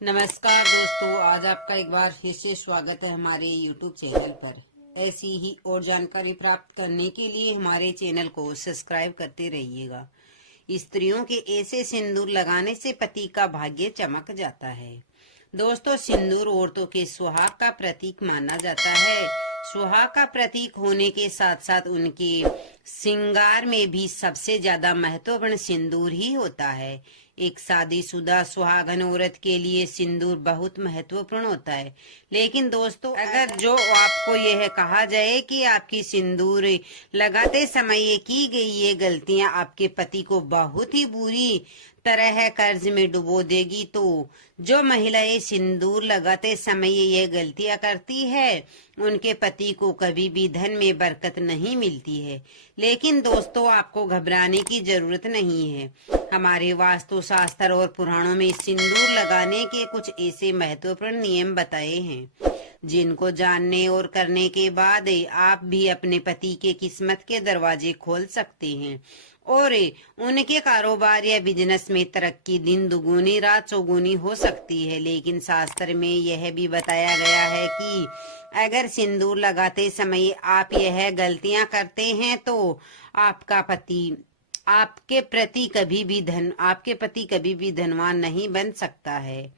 नमस्कार दोस्तों, आज आपका एक बार फिर से स्वागत है हमारे YouTube चैनल पर। ऐसी ही और जानकारी प्राप्त करने के लिए हमारे चैनल को सब्सक्राइब करते रहिएगा। स्त्रियों के ऐसे सिंदूर लगाने से पति का भाग्य चमक जाता है। दोस्तों, सिंदूर औरतों के सुहाग का प्रतीक माना जाता है। सुहाग का प्रतीक होने के साथ साथ उनके श्रृंगार में भी सबसे ज्यादा महत्वपूर्ण सिंदूर ही होता है। एक शादीशुदा सुहागन औरत के लिए सिंदूर बहुत महत्वपूर्ण होता है। लेकिन दोस्तों, अगर जो आपको यह कहा जाए कि आपकी सिंदूर लगाते समय ये की गई ये गलतियां आपके पति को बहुत ही बुरी तरह कर्ज में डुबो देगी, तो जो महिलाएं सिंदूर लगाते समय ये गलतियां करती है उनके पति को कभी भी धन में बरकत नहीं मिलती है। लेकिन दोस्तों, आपको घबराने की जरूरत नहीं है। हमारे वास्तु शास्त्र और पुराणों में सिंदूर लगाने के कुछ ऐसे महत्वपूर्ण नियम बताए हैं जिनको जानने और करने के बाद आप भी अपने पति के किस्मत के दरवाजे खोल सकते हैं और उनके कारोबार या बिजनेस में तरक्की दिन दुगुनी रात चौगुनी हो सकती है। लेकिन शास्त्र में यह भी बताया गया है कि अगर सिंदूर लगाते समय आप यह गलतियां करते हैं तो आपका पति आपके पति कभी भी धनवान नहीं बन सकता है।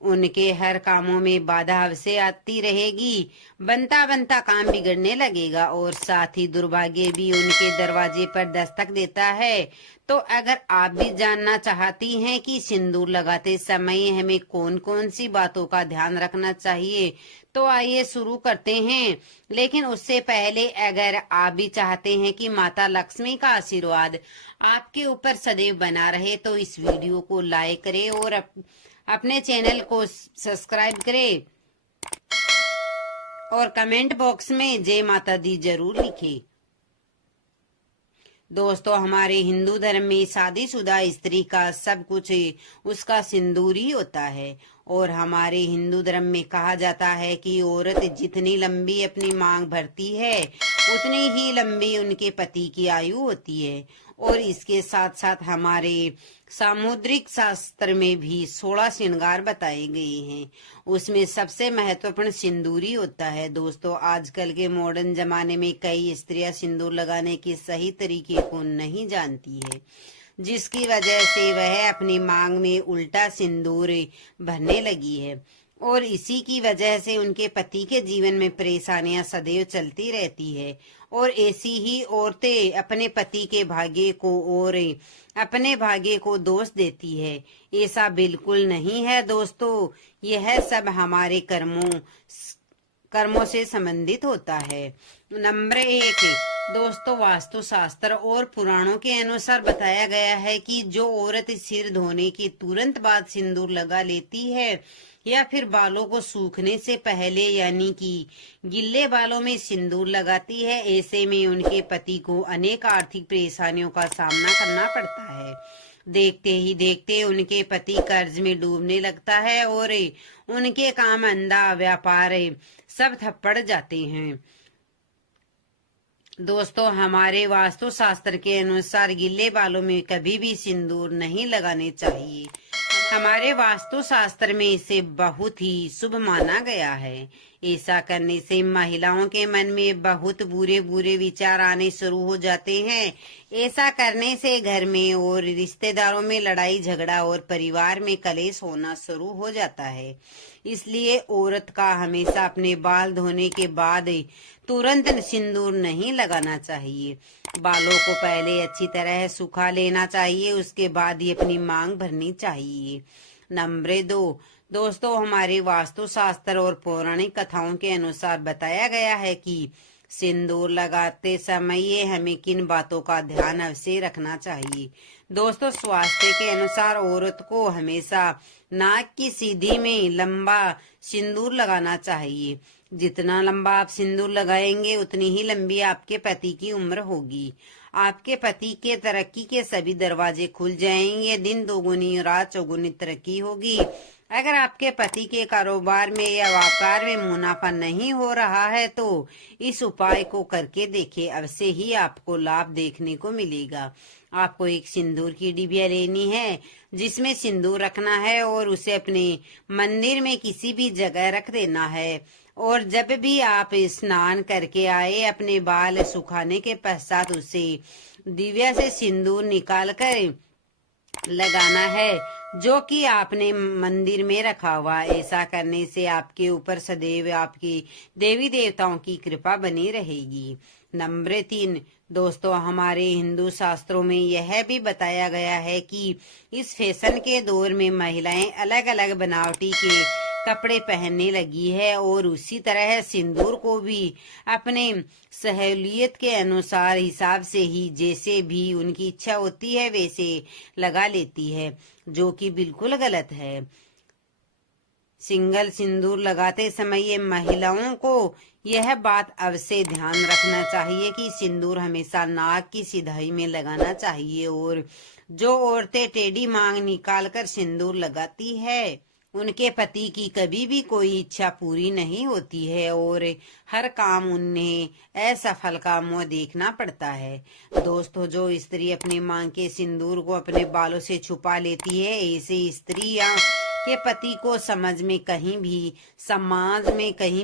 उनके हर कामों में बाधा अवश्य आती रहेगी। बनता बनता काम बिगड़ने लगेगा और साथ ही दुर्भाग्य भी उनके दरवाजे पर दस्तक देता है। तो अगर आप भी जानना चाहती हैं कि सिंदूर लगाते समय हमें कौन कौन सी बातों का ध्यान रखना चाहिए, तो आइए शुरू करते हैं। लेकिन उससे पहले अगर आप भी चाहते हैं कि माता लक्ष्मी का आशीर्वाद आपके ऊपर सदैव बना रहे, तो इस वीडियो को लाइक करें और अपने चैनल को सब्सक्राइब करें और कमेंट बॉक्स में जय माता दी जरूर लिखें। दोस्तों, हमारे हिंदू धर्म में शादीशुदा स्त्री का सब कुछ उसका सिंदूर ही होता है और हमारे हिंदू धर्म में कहा जाता है कि औरत जितनी लंबी अपनी मांग भरती है उतनी ही लंबी उनके पति की आयु होती है। और इसके साथ साथ हमारे सामुद्रिक शास्त्र में भी 16 श्रृंगार बताए गए हैं। उसमें सबसे महत्वपूर्ण सिंदूरी होता है। दोस्तों, आजकल के मॉडर्न जमाने में कई स्त्रियां सिंदूर लगाने के सही तरीके को नहीं जानती है, जिसकी वजह से वह अपनी मांग में उल्टा सिंदूर भरने लगी है और इसी की वजह से उनके पति के जीवन में परेशानियां सदैव चलती रहती है। और ऐसी ही औरतें अपने पति के भाग्य को और अपने भाग्य को दोष देती है। ऐसा बिल्कुल नहीं है दोस्तों, यह सब हमारे कर्मों से संबंधित होता है। नंबर 1, दोस्तों, वास्तु शास्त्र और पुराणों के अनुसार बताया गया है कि जो औरत सिर धोने के तुरंत बाद सिंदूर लगा लेती है या फिर बालों को सूखने से पहले यानी कि गिल्ले बालों में सिंदूर लगाती है, ऐसे में उनके पति को अनेक आर्थिक परेशानियों का सामना करना पड़ता है। देखते ही देखते उनके पति कर्ज में डूबने लगता है और उनके काम धंधा व्यापार सब थप्पड़ जाते हैं। दोस्तों, हमारे वास्तु शास्त्र के अनुसार गिल्ले बालों में कभी भी सिंदूर नहीं लगाने चाहिए। हमारे वास्तु शास्त्र में इसे बहुत ही शुभ माना गया है। ऐसा करने से महिलाओं के मन में बहुत बुरे बुरे विचार आने शुरू हो जाते हैं। ऐसा करने से घर में और रिश्तेदारों में लड़ाई झगड़ा और परिवार में कलेश होना शुरू हो जाता है। इसलिए औरत का हमेशा अपने बाल धोने के बाद तुरंत सिंदूर नहीं लगाना चाहिए। बालों को पहले अच्छी तरह सुखा लेना चाहिए, उसके बाद ही अपनी मांग भरनी चाहिए। नंबर 2, दोस्तों, हमारे वास्तु शास्त्र और पौराणिक कथाओं के अनुसार बताया गया है कि सिंदूर लगाते समय हमें किन बातों का ध्यान अवश्य रखना चाहिए। दोस्तों, स्वास्थ्य के अनुसार औरत को हमेशा नाक की सीधी में लंबा सिंदूर लगाना चाहिए। जितना लंबा आप सिंदूर लगाएंगे उतनी ही लंबी आपके पति की उम्र होगी। आपके पति के तरक्की के सभी दरवाजे खुल जाएंगे, दिन दोगुनी रात चौगुनी तरक्की होगी। अगर आपके पति के कारोबार में या व्यापार में मुनाफा नहीं हो रहा है तो इस उपाय को करके देखिए, अवश्य ही आपको लाभ देखने को मिलेगा। आपको एक सिंदूर की डिबिया लेनी है जिसमें सिंदूर रखना है और उसे अपने मंदिर में किसी भी जगह रख देना है। और जब भी आप स्नान करके आए, अपने बाल सुखाने के पश्चात उसे दिव्या से सिंदूर निकाल कर लगाना है जो कि आपने मंदिर में रखा हुआ है। ऐसा करने से आपके ऊपर सदैव आपकी देवी देवताओं की कृपा बनी रहेगी। नंबर 3 दोस्तों, हमारे हिंदू शास्त्रों में यह भी बताया गया है कि इस फैशन के दौर में महिलाएं अलग अलग बनावटी के कपड़े पहनने लगी है और उसी तरह सिंदूर को भी अपने सहूलियत के अनुसार हिसाब से ही जैसे भी उनकी इच्छा होती है वैसे लगा लेती है, जो कि बिल्कुल गलत है। सिंगल सिंदूर लगाते समय ये महिलाओं को यह बात अवश्य ध्यान रखना चाहिए कि सिंदूर हमेशा नाक की सिधाई में लगाना चाहिए। और जो औरतें टेढ़ी मांग निकालकर सिंदूर लगाती है उनके पति की कभी भी कोई इच्छा पूरी नहीं होती है और हर काम उन्हें असफल का मुंह देखना पड़ता है। दोस्तों, जो स्त्री अपनी मांग के सिंदूर को अपने बालों से छुपा लेती है, ऐसे स्त्रियां के पति को समाज में कहीं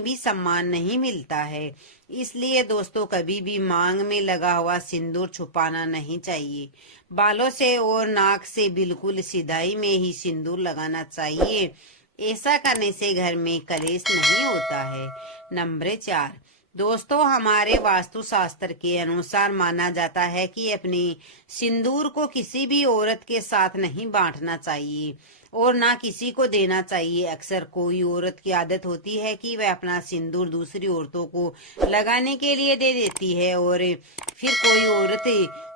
भी सम्मान नहीं मिलता है। इसलिए दोस्तों, कभी भी मांग में लगा हुआ सिंदूर छुपाना नहीं चाहिए। बालों से और नाक से बिल्कुल सिधाई में ही सिंदूर लगाना चाहिए। ऐसा करने से घर में कलेश नहीं होता है। नंबर 4 दोस्तों, हमारे वास्तु शास्त्र के अनुसार माना जाता है कि अपने सिंदूर को किसी भी औरत के साथ नहीं बांटना चाहिए और ना किसी को देना चाहिए। अक्सर कोई औरत की आदत होती है कि वह अपना सिंदूर दूसरी औरतों को लगाने के लिए दे देती है और फिर कोई औरत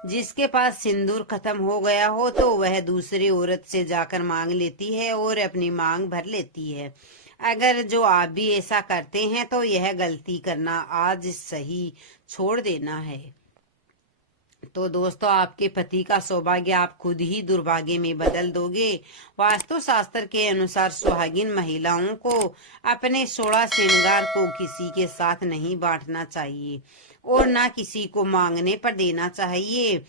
जिसके पास सिंदूर खत्म हो गया हो तो वह दूसरी औरत से जाकर मांग लेती है और अपनी मांग भर लेती है। अगर जो आप भी ऐसा करते हैं तो यह गलती करना आज सही छोड़ देना है। तो दोस्तों, आपके पति का सौभाग्य आप खुद ही दुर्भाग्य में बदल दोगे। वास्तु शास्त्र के अनुसार सुहागिन महिलाओं को अपने 16 श्रृंगार को किसी के साथ नहीं बांटना चाहिए और ना किसी को मांगने पर देना चाहिए।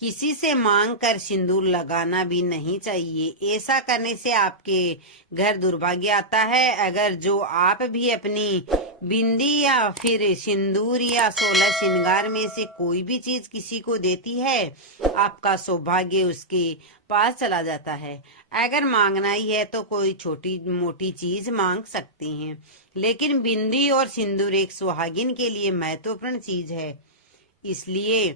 किसी से मांग कर सिंदूर लगाना भी नहीं चाहिए। ऐसा करने से आपके घर दुर्भाग्य आता है। अगर जो आप भी अपनी बिंदी या फिर सिंदूर या 16 श्रृंगार में से कोई भी चीज किसी को देती है, आपका सौभाग्य उसके पास चला जाता है। अगर मांगना ही है तो कोई छोटी मोटी चीज मांग सकते हैं, लेकिन बिंदी और सिंदूर एक सुहागिन के लिए महत्वपूर्ण चीज है। इसलिए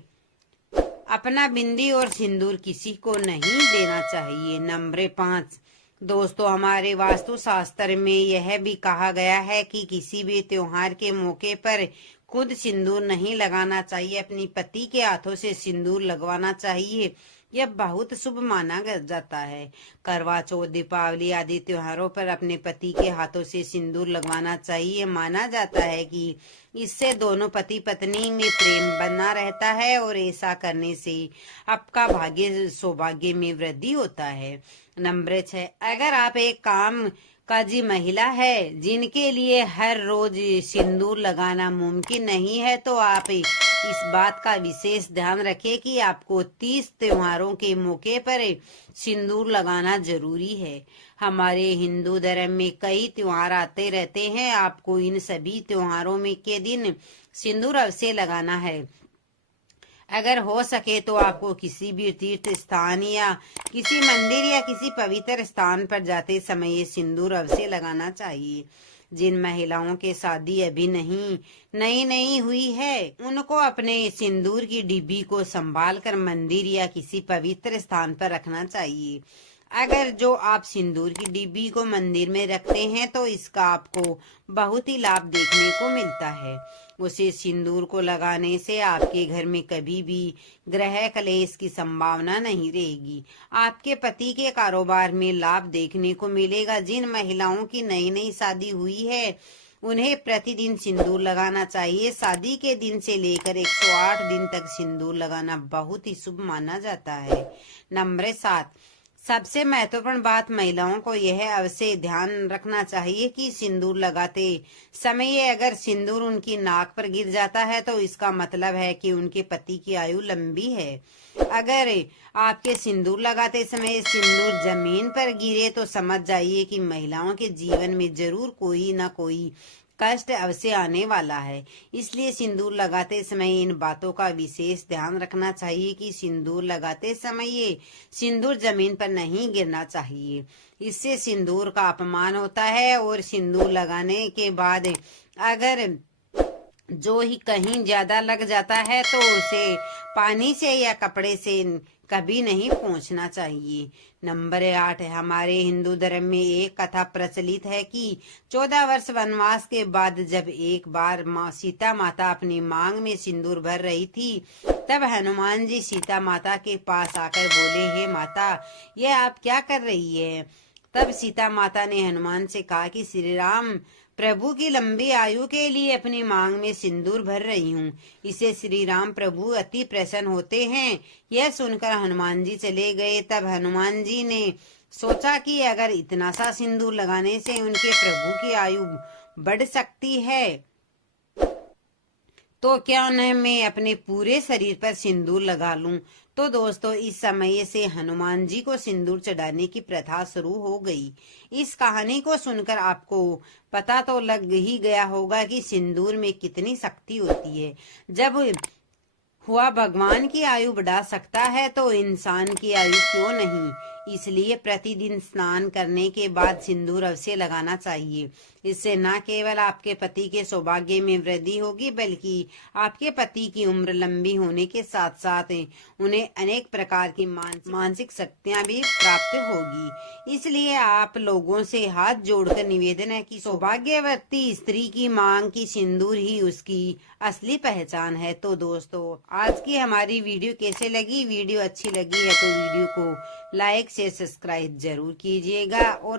अपना बिंदी और सिंदूर किसी को नहीं देना चाहिए। नंबर 5 दोस्तों, हमारे वास्तु शास्त्र में यह भी कहा गया है कि किसी भी त्योहार के मौके पर खुद सिंदूर नहीं लगाना चाहिए, अपनी पति के हाथों से सिंदूर लगवाना चाहिए। यह बहुत शुभ माना जाता है। करवा चौथ, दीपावली आदि त्योहारों पर अपने पति के हाथों से सिंदूर लगवाना चाहिए। माना जाता है कि इससे दोनों पति पत्नी में प्रेम बना रहता है और ऐसा करने से आपका भाग्य सौभाग्य में वृद्धि होता है। नंबर 6 अगर आप एक काम काजी महिला है जिनके लिए हर रोज सिंदूर लगाना मुमकिन नहीं है, तो आप इस बात का विशेष ध्यान रखें कि आपको 30 त्योहारों के मौके पर सिंदूर लगाना जरूरी है। हमारे हिंदू धर्म में कई त्योहार आते रहते हैं। आपको इन सभी त्योहारों में के दिन सिंदूर अवश्य लगाना है। अगर हो सके तो आपको किसी भी तीर्थ स्थान या किसी मंदिर या किसी पवित्र स्थान पर जाते समय ये सिंदूर अवश्य लगाना चाहिए। जिन महिलाओं के शादी अभी नई हुई है, उनको अपने सिंदूर की डिब्बी को संभाल कर मंदिर या किसी पवित्र स्थान पर रखना चाहिए। अगर जो आप सिंदूर की डिब्बी को मंदिर में रखते हैं तो इसका आपको बहुत ही लाभ देखने को मिलता है। उसे सिंदूर को लगाने से आपके घर में कभी भी ग्रह कलेश की संभावना नहीं रहेगी। आपके पति के कारोबार में लाभ देखने को मिलेगा। जिन महिलाओं की नई शादी हुई है उन्हें प्रतिदिन सिंदूर लगाना चाहिए। शादी के दिन से लेकर 108 दिन तक सिंदूर लगाना बहुत ही शुभ माना जाता है। नंबर 7 सबसे महत्वपूर्ण बात महिलाओं को यह अवश्य ध्यान रखना चाहिए कि सिंदूर लगाते समय अगर सिंदूर उनकी नाक पर गिर जाता है तो इसका मतलब है कि उनके पति की आयु लंबी है। अगर आपके सिंदूर लगाते समय सिंदूर जमीन पर गिरे तो समझ जाइए कि महिलाओं के जीवन में जरूर कोई ना कोई कष्ट अवश्य आने वाला है। इसलिए सिंदूर लगाते समय इन बातों का विशेष ध्यान रखना चाहिए कि सिंदूर लगाते समय ये सिंदूर जमीन पर नहीं गिरना चाहिए। इससे सिंदूर का अपमान होता है और सिंदूर लगाने के बाद अगर जो ही कहीं ज्यादा लग जाता है तो उसे पानी से या कपड़े से कभी नहीं पोंछना चाहिए। नंबर 8 है, हमारे हिंदू धर्म में एक कथा प्रचलित है कि 14 वर्ष वनवास के बाद जब एक बार माँ सीता माता अपनी मांग में सिंदूर भर रही थी, तब हनुमान जी सीता माता के पास आकर बोले, हे माता, यह आप क्या कर रही है? तब सीता माता ने हनुमान से कहा कि श्री राम प्रभु की लंबी आयु के लिए अपनी मांग में सिंदूर भर रही हूँ। इसे श्री राम प्रभु अति प्रसन्न होते हैं। यह सुनकर हनुमान जी चले गए। तब हनुमान जी ने सोचा कि अगर इतना सा सिंदूर लगाने से उनके प्रभु की आयु बढ़ सकती है तो क्या उन्हें मैं अपने पूरे शरीर पर सिंदूर लगा लूं। तो दोस्तों, इस समय से हनुमान जी को सिंदूर चढ़ाने की प्रथा शुरू हो गई। इस कहानी को सुनकर आपको पता तो लग ही गया होगा कि सिंदूर में कितनी शक्ति होती है। जब हुआ भगवान की आयु बढ़ा सकता है तो इंसान की आयु क्यों नहीं। इसलिए प्रतिदिन स्नान करने के बाद सिंदूर अवश्य लगाना चाहिए। इससे न केवल आपके पति के सौभाग्य में वृद्धि होगी बल्कि आपके पति की उम्र लंबी होने के साथ साथ उन्हें अनेक प्रकार की मानसिक शक्तियां भी प्राप्त होगी। इसलिए आप लोगों से हाथ जोड़कर निवेदन है कि सौभाग्यवती स्त्री की मांग की सिंदूर ही उसकी असली पहचान है। तो दोस्तों, आज की हमारी वीडियो कैसे लगी? वीडियो अच्छी लगी है तो वीडियो को लाइक से सब्सक्राइब जरूर कीजिएगा और